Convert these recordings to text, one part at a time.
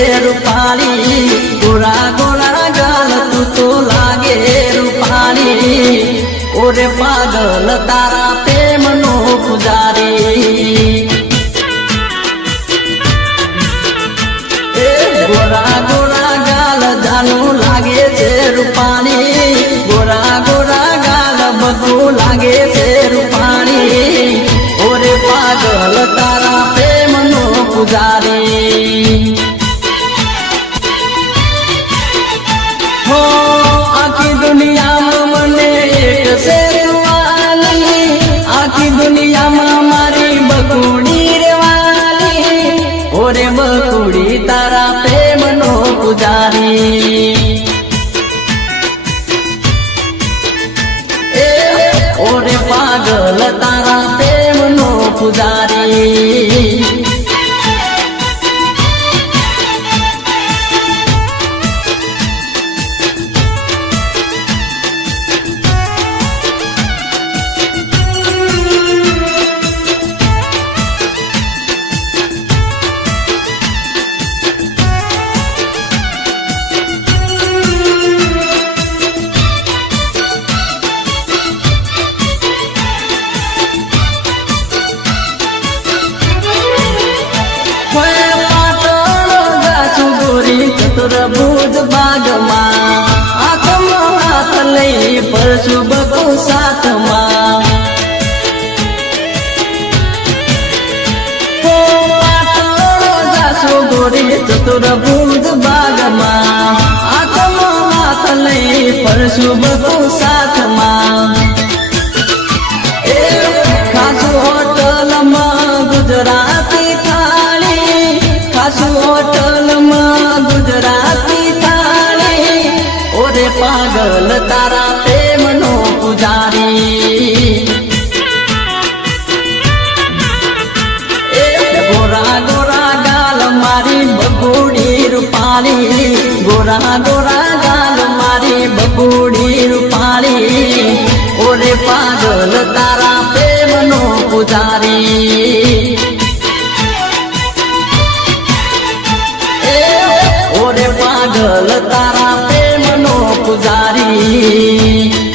રૂપાળી ગોરા ગોરા ગાલ તું તો લાગે રૂપાળી ઓરે પાગલ તારા પ્રેમનો પૂજારી ગોરા ગોરા ગાલ જાનું લાગે છે રૂપાળી ગોરા ગોરા ગાલ બધું લાગે છે રૂપાળી ઓરે પાગલ તારા પ્રેમનો પૂજારી હો આખી દુનિયામાં મને એક છે તુવાલી આખી દુનિયામાં મારી બકુડી રેવાલી ઓરે બકુડી તારા પ્રેમનો પૂજારી ઓરે પાગલ તારા પ્રેમનો પૂજારી ચતુર્ભુજ બાગમાં હાથમાં હાથ લઈ પરશું બકુ સાથમાં જાશું ગોરી ચતુર્ભુજ બાગમાં હાથમાં હાથ લઈ પરશું બકુ સાથમાં ખાસું હોટલમાં ગુજરાતી થાળી ખાસું હોટલમાં ગુજરાતી થાળી ઓરે પાગલ તારા પ્રેમનો પૂજારી ગોરા ગોરા ગાલ મારી બકુડી રૂપાળી ગોરા ગોરા ગાલ મારી બકુડી રૂપાળી ઓરે પાગલ તારા પ્રેમનો પૂજારી ઓરે પાગલ તારા પ્રેમનો પૂજારી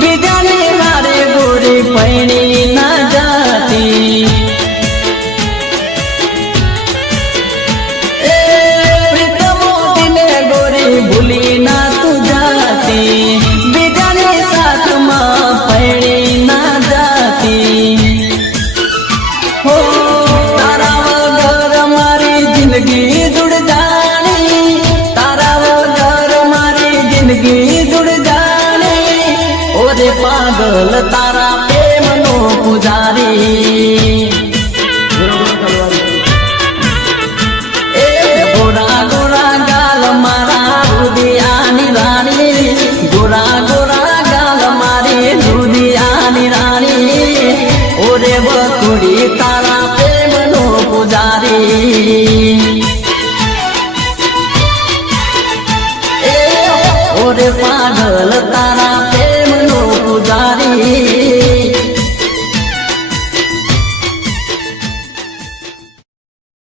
બીજાને મારે ગોરી પૈણી ના જાતી પ્રીતમોદીને ગોરી ભૂલી ના તું જાતી બીજાને સાથમાં પૈણી ના જાતી હો તારા વગર મારી જિંદગી